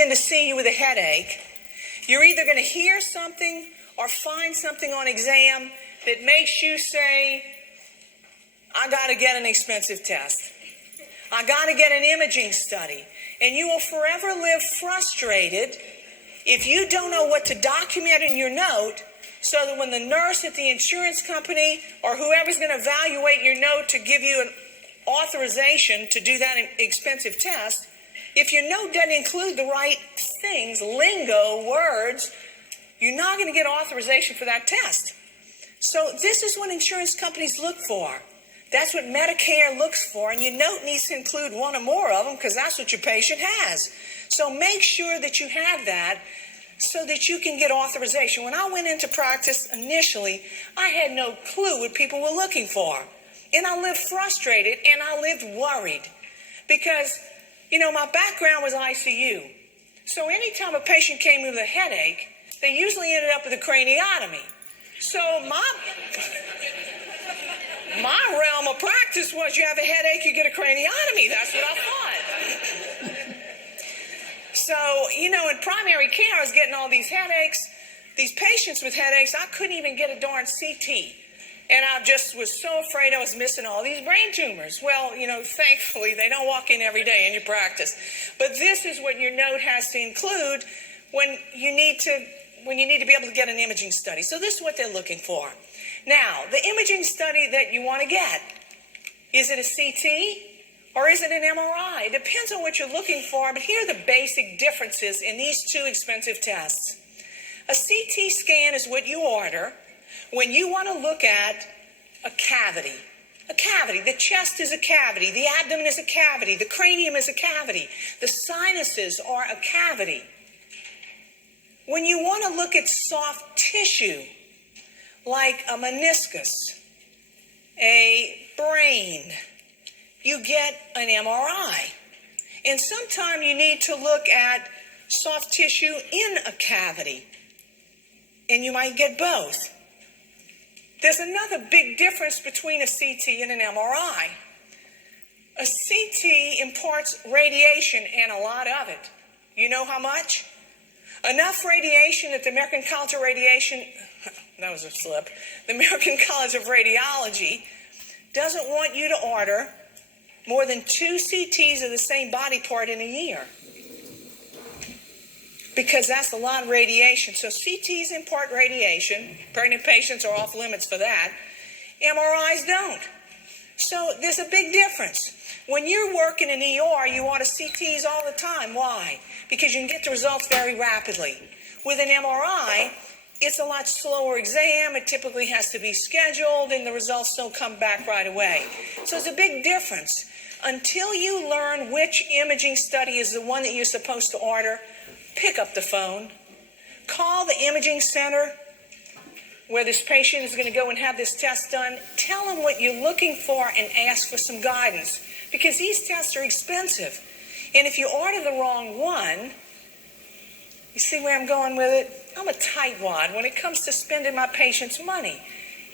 in to see you with a headache, you're either going to hear something or find something on exam that makes you say, I got to get an expensive test. I got to get an imaging study. And you will forever live frustrated if you don't know what to document in your note, so that when the nurse at the insurance company or whoever's going to evaluate your note to give you an authorization to do that expensive test, if your note doesn't include the right things, lingo, words, you're not going to get authorization for that test. So this is what insurance companies look for. That's what Medicare looks for, and your note needs to include one or more of them because that's what your patient has. So make sure that you have that so that you can get authorization. When I went into practice initially, I had no clue what people were looking for. And I lived frustrated and I lived worried because, my background was ICU. So anytime a patient came with a headache, they usually ended up with a craniotomy. So my realm of practice was you have a headache, you get a craniotomy. That's what I thought. So, in primary care, I was getting all these headaches, these patients with headaches. I couldn't even get a darn CT. And I just was so afraid I was missing all these brain tumors. Well, thankfully, they don't walk in every day in your practice. But this is what your note has to include when you need to be able to get an imaging study. So this is what they're looking for. Now, the imaging study that you want to get, is it a CT or is it an MRI? It depends on what you're looking for, but here are the basic differences in these two expensive tests. A CT scan is what you order when you want to look at a cavity. A cavity. The chest is a cavity. The abdomen is a cavity. The cranium is a cavity. The sinuses are a cavity. When you want to look at soft tissue, like a meniscus, a brain, you get an MRI. And sometimes you need to look at soft tissue in a cavity, and you might get both. There's another big difference between a CT and an MRI. A CT imparts radiation, and a lot of it. You know how much? Enough radiation that the American College of Radiation, that was a slip, the American College of Radiology doesn't want you to order more than 2 CTs of the same body part in a year, because that's a lot of radiation. So CTs impart radiation. Pregnant patients are off limits for that. MRIs don't. So there's a big difference. When you're working in ER, you want CTs all the time. Why? Because you can get the results very rapidly. With an MRI, it's a lot slower exam. It typically has to be scheduled, and the results don't come back right away. So it's a big difference. Until you learn which imaging study is the one that you're supposed to order, pick up the phone, call the imaging center where this patient is going to go and have this test done. Tell them what you're looking for and ask for some guidance, because these tests are expensive. And if you order the wrong one, you see where I'm going with it? I'm a tightwad when it comes to spending my patients' money.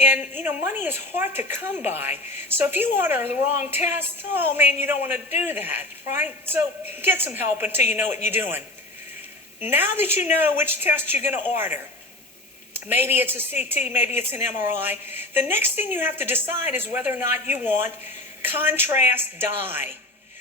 And, money is hard to come by. So if you order the wrong test, oh, man, you don't want to do that, right? So get some help until you know what you're doing. Now that you know which test you're going to order, maybe it's a CT, maybe it's an MRI, the next thing you have to decide is whether or not you want contrast dye.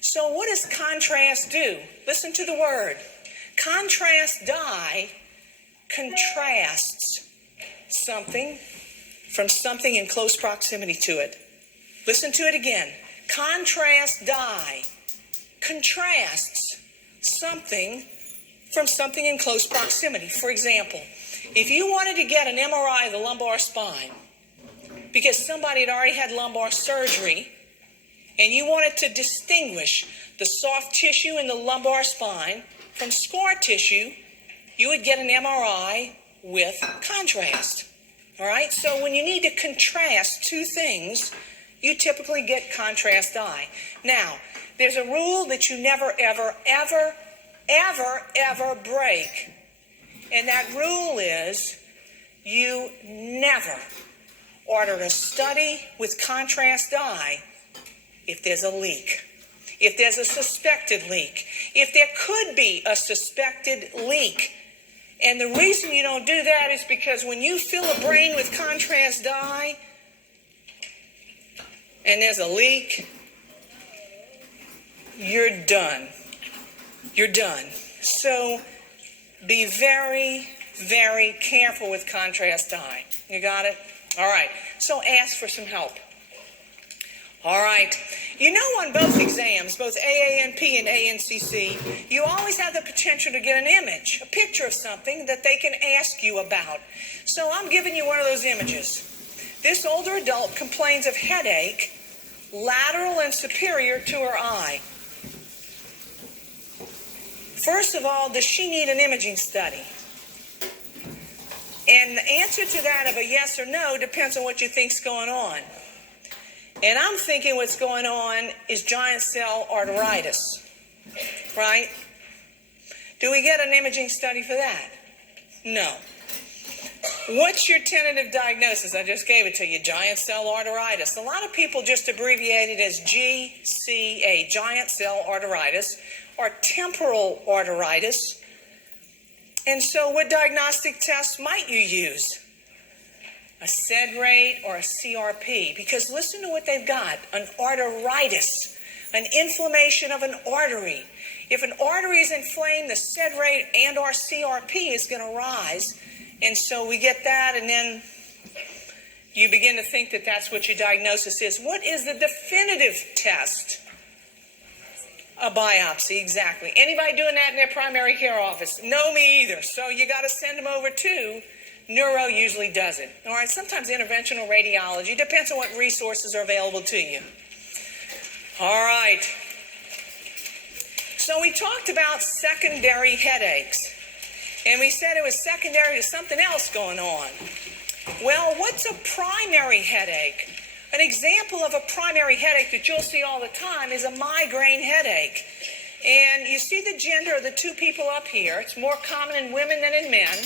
So what does contrast do? Listen to the word. Contrast dye contrasts something from something in close proximity to it. Listen to it again. Contrast dye contrasts something from something in close proximity. For example, if you wanted to get an MRI of the lumbar spine because somebody had already had lumbar surgery and you wanted to distinguish the soft tissue in the lumbar spine from scar tissue, you would get an MRI with contrast. All right? So when you need to contrast two things, you typically get contrast dye. Now, there's a rule that you never, ever, ever, ever, ever break. And that rule is you never order a study with contrast dye if there's a leak, if there's a suspected leak, if there could be a suspected leak. And the reason you don't do that is because when you fill a brain with contrast dye and there's a leak, you're done. You're done. So be very, very careful with contrast dye. You got it? All right. So ask for some help. All right. You know, on both exams, both AANP and ANCC, you always have the potential to get an image, a picture of something that they can ask you about. So I'm giving you one of those images. This older adult complains of headache, lateral and superior to her eye. First of all, does she need an imaging study? And the answer to that of a yes or no depends on what you think's going on. And I'm thinking what's going on is giant cell arteritis, right? Do we get an imaging study for that? No. What's your tentative diagnosis? I just gave it to you, giant cell arteritis. A lot of people just abbreviate it as GCA, giant cell arteritis, or temporal arteritis. And so what diagnostic tests might you use? A SED rate or a CRP? Because listen to what they've got, an arteritis, an inflammation of an artery. If an artery is inflamed, the SED rate and or CRP is going to rise. And so we get that, and then you begin to think that that's what your diagnosis is. What is the definitive test? A biopsy, exactly. Anybody doing that in their primary care office? No, me either. So you got to send them over to Neuro. Usually does it. All right, sometimes interventional radiology. Depends on what resources are available to you. All right. So we talked about secondary headaches. And we said it was secondary to something else going on. Well, what's a primary headache? An example of a primary headache that you'll see all the time is a migraine headache. And you see the gender of the two people up here. It's more common in women than in men.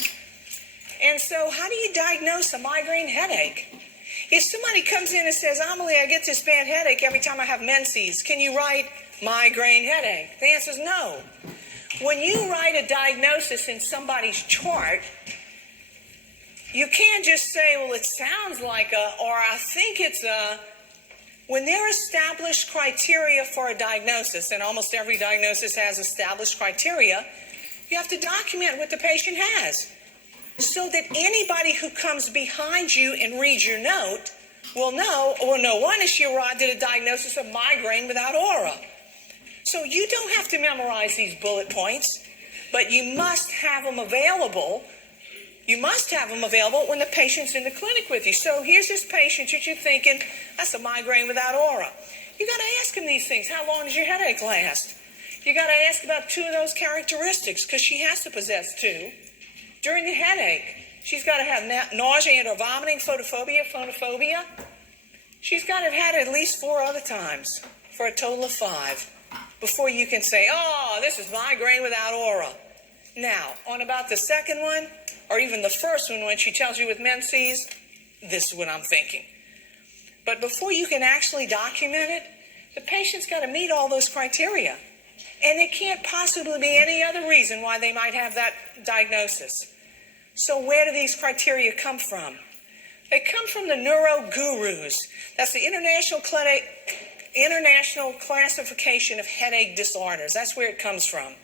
And so how do you diagnose a migraine headache? If somebody comes in and says, Amelie, I get this bad headache every time I have menses, can you write migraine headache? The answer is no. When you write a diagnosis in somebody's chart, you can't just say, well, it sounds like a, or I think it's a. When there are established criteria for a diagnosis, and almost every diagnosis has established criteria, you have to document what the patient has so that anybody who comes behind you and reads your note will know, well, no wonder she arrived at a diagnosis of migraine without aura. So you don't have to memorize these bullet points, but you must have them available. You must have them available when the patient's in the clinic with you. So here's this patient that you're thinking, that's a migraine without aura. You got to ask him these things. How long does your headache last? You got to ask about two of those characteristics because she has to possess two. During the headache, she's got to have nausea and or vomiting, photophobia. She's got to have had it at least 4 other times for a total of 5 before you can say, oh, this is migraine without aura. Now, on about the second one, or even the first one, when she tells you with menses, this is what I'm thinking. But before you can actually document it, the patient's got to meet all those criteria. And it can't possibly be any other reason why they might have that diagnosis. So where do these criteria come from? They come from the neuro gurus. That's the International Classification of Headache Disorders. That's where it comes from.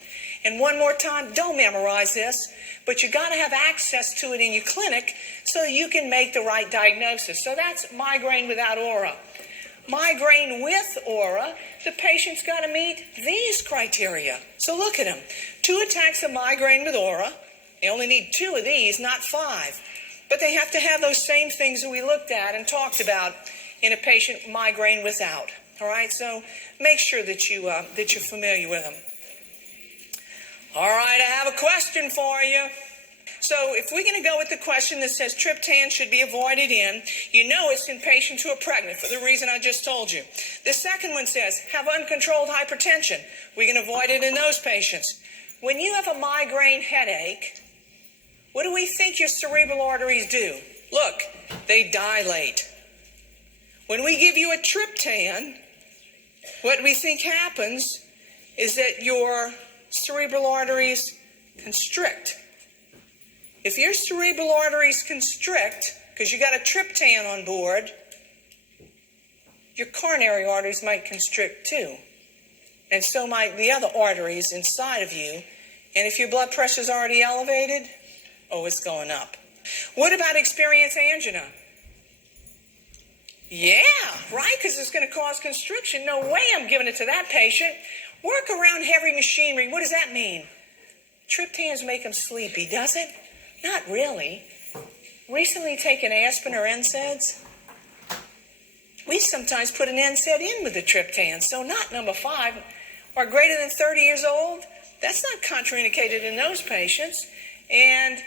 And one more time, don't memorize this, but you got to have access to it in your clinic so you can make the right diagnosis. So that's migraine without aura. Migraine with aura, the patient's got to meet these criteria. So look at them. 2 attacks of migraine with aura. They only need 2 of these, not 5. But they have to have those same things that we looked at and talked about in a patient migraine without. All right, so make sure that you're familiar with them. All right, I have a question for you. So if we're going to go with the question that says triptan should be avoided in, you know it's in patients who are pregnant for the reason I just told you. The second one says have uncontrolled hypertension. We can avoid it in those patients. When you have a migraine headache, what do we think your cerebral arteries do? Look, they dilate. When we give you a triptan, what we think happens is that your cerebral arteries constrict. If your cerebral arteries constrict, because you got a triptan on board, your coronary arteries might constrict too. And so might the other arteries inside of you. And if your blood pressure is already elevated, oh, it's going up. What about experience angina? Yeah, right, because it's going to cause constriction. No way I'm giving it to that patient. Work around heavy machinery. What does that mean? Triptans make them sleepy, does it? Not really. Recently taken aspirin or NSAIDs? We sometimes put an NSAID in with the triptan, so not number 5, or greater than 30 years old. That's not contraindicated in those patients, and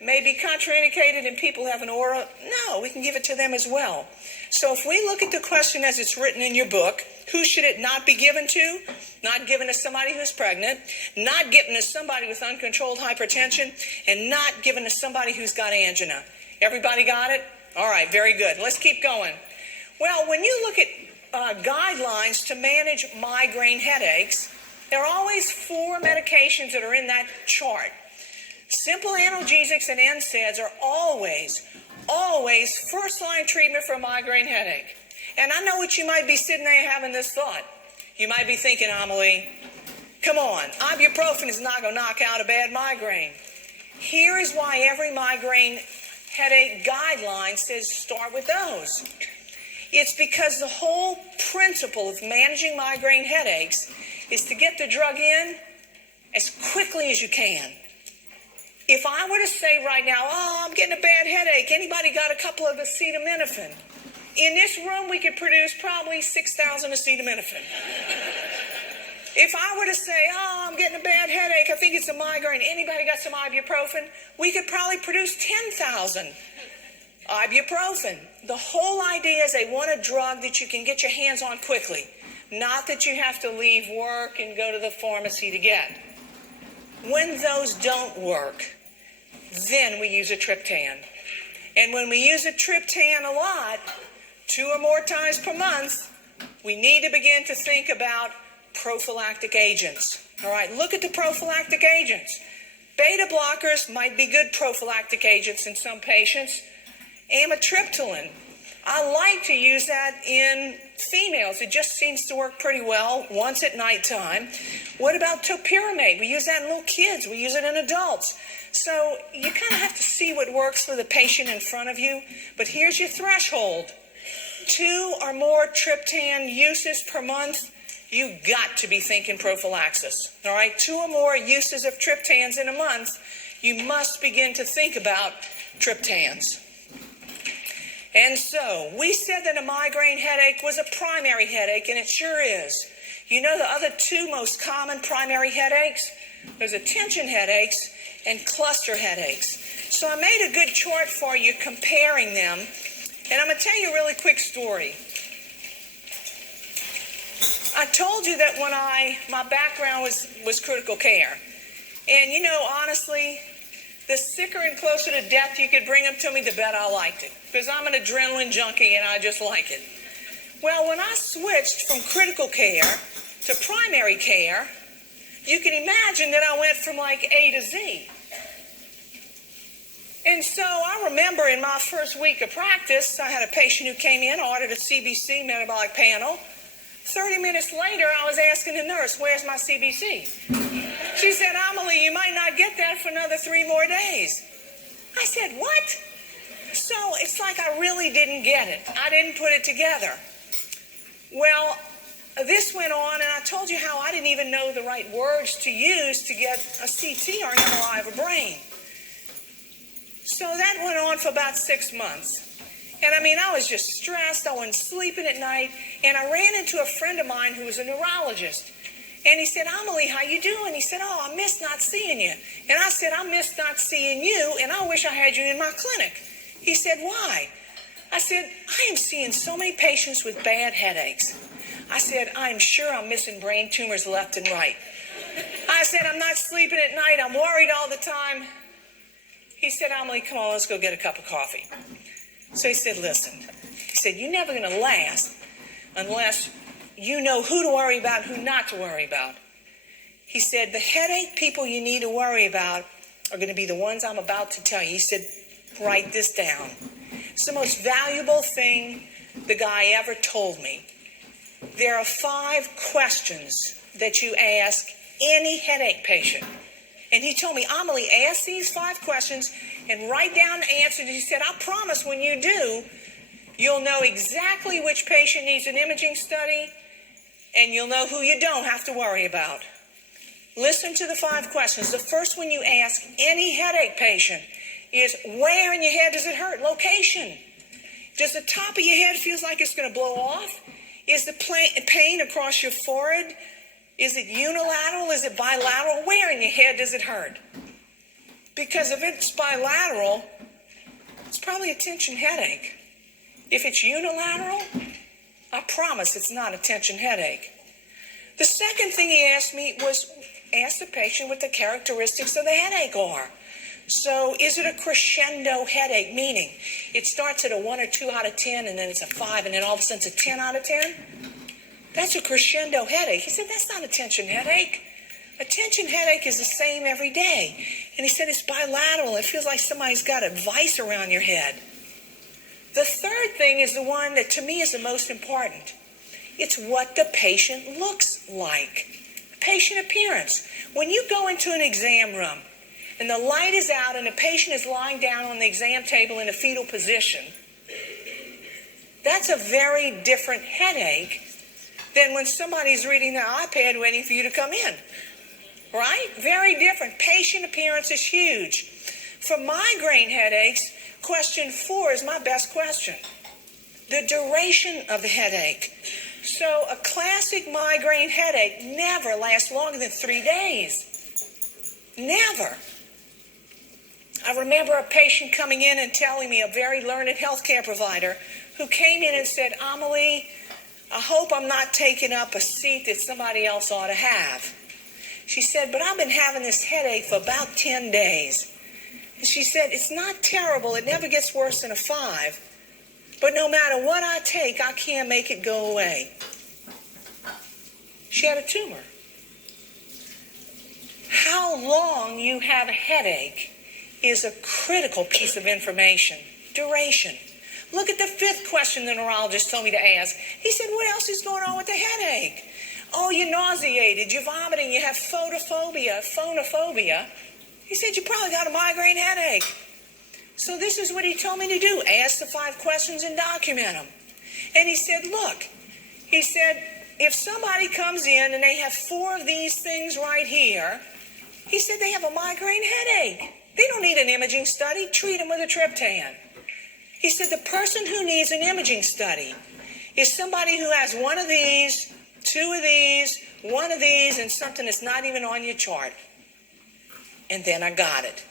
may be contraindicated in people who have an aura. No, we can give it to them as well. So if we look at the question as it's written in your book, who should it not be given to? Not given to somebody who's pregnant, not given to somebody with uncontrolled hypertension, and not given to somebody who's got angina. Everybody got it? All right, very good. Let's keep going. Well, when you look at guidelines to manage migraine headaches, there are always 4 medications that are in that chart. Simple analgesics and NSAIDs are always first-line treatment for a migraine headache. And I know what you might be sitting there having this thought. You might be thinking, Amelie, come on, ibuprofen is not going to knock out a bad migraine. Here is why every migraine headache guideline says start with those. It's because the whole principle of managing migraine headaches is to get the drug in as quickly as you can. If I were to say right now, oh, I'm getting a bad headache, anybody got a couple of acetaminophen? In this room, we could produce probably 6,000 acetaminophen. If I were to say, oh, I'm getting a bad headache, I think it's a migraine, anybody got some ibuprofen? We could probably produce 10,000 ibuprofen. The whole idea is they want a drug that you can get your hands on quickly, not that you have to leave work and go to the pharmacy to get. When those don't work, then we use a triptan. And when we use a triptan a lot, 2 or more times per month, we need to begin to think about prophylactic agents. All right, look at the prophylactic agents. Beta blockers might be good prophylactic agents in some patients. Amitriptyline, I like to use that in females. It just seems to work pretty well once at nighttime. What about topiramate? We use that in little kids. We use it in adults. So you kind of have to see what works for the patient in front of you. But here's your threshold. 2 or more triptan uses per month, you've got to be thinking prophylaxis. All right, 2 or more uses of triptans in a month, you must begin to think about triptans. And so we said that a migraine headache was a primary headache, and it sure is. You know the other 2 most common primary headaches? There's attention headaches and cluster headaches. So I made a good chart for you comparing them, and I'm going to tell you a really quick story. I told you that when my background was critical care. And you know, honestly, the sicker and closer to death you could bring them to me, the better I liked it. Because I'm an adrenaline junkie and I just like it. Well, when I switched from critical care to primary care, you can imagine that I went from like A to Z. And so I remember in my first week of practice, I had a patient who came in, ordered a CBC metabolic panel. 30 minutes later, I was asking the nurse, where's my CBC? She said, Amelie, you might not get that for another 3 more days. I said, what? So it's like I really didn't get it. I didn't put it together. Well, this went on, and I told you how I didn't even know the right words to use to get a CT or an MRI of a brain. So that went on for about 6 months. And I mean, I was just stressed. I wasn't sleeping at night. And I ran into a friend of mine who was a neurologist. And he said, Amelie, how you doing? He said, oh, I miss not seeing you. And I said, I miss not seeing you, and I wish I had you in my clinic. He said, why? I said, I am seeing so many patients with bad headaches. I said, I'm sure I'm missing brain tumors left and right. I said, I'm not sleeping at night. I'm worried all the time. He said, Amelie, come on, let's go get a cup of coffee. So he said, listen. He said, you're never going to last unless you know who to worry about and who not to worry about. He said, the headache people you need to worry about are going to be the ones I'm about to tell you. He said, write this down. It's the most valuable thing the guy ever told me. There are 5 questions that you ask any headache patient. And he told me, Amelie, ask these 5 questions and write down the answers. He said, I promise when you do, you'll know exactly which patient needs an imaging study, and you'll know who you don't have to worry about. Listen to the 5 questions. The first one you ask any headache patient is, where in your head does it hurt? Location. Does the top of your head feels like it's going to blow off? Is the pain across your forehead? Is it unilateral? Is it bilateral? Where in your head does it hurt? Because if it's bilateral, it's probably a tension headache. If it's unilateral, I promise it's not a tension headache. The second thing he asked me was, ask the patient what the characteristics of the headache are. So is it a crescendo headache, meaning it starts at a 1 or 2 out of 10, and then it's a 5, and then all of a sudden it's a 10 out of 10? That's a crescendo headache. He said, that's not a tension headache. A tension headache is the same every day. And he said, it's bilateral. It feels like somebody's got a vice around your head. The third thing is the one that to me is the most important. It's what the patient looks like. Patient appearance. When you go into an exam room and the light is out and the patient is lying down on the exam table in a fetal position, that's a very different headache than when somebody's reading their iPad waiting for you to come in. Right? Very different. Patient appearance is huge. For migraine headaches, question 4 is my best question. The duration of the headache. So a classic migraine headache never lasts longer than 3 days. Never. I remember a patient coming in and telling me, a very learned healthcare provider, who came in and said, Amelie, I hope I'm not taking up a seat that somebody else ought to have. She said, but I've been having this headache for about 10 days. And she said, it's not terrible. It never gets worse than a 5. But no matter what I take, I can't make it go away. She had a tumor. How long you have a headache is a critical piece of information. Duration. Look at the 5th question the neurologist told me to ask. He said, what else is going on with the headache? Oh, you're nauseated, you're vomiting, you have phonophobia. He said, you probably got a migraine headache. So this is what he told me to do. Ask the 5 questions and document them. And he said, look, he said, if somebody comes in and they have 4 of these things right here, he said they have a migraine headache. They don't need an imaging study. Treat them with a triptan. He said the person who needs an imaging study is somebody who has 1 of these, 2 of these, 1 of these, and something that's not even on your chart. And then I got it.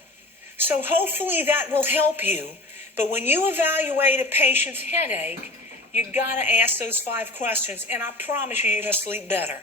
So hopefully that will help you. But when you evaluate a patient's headache, you got to ask those 5 questions, and I promise you, you're going to sleep better.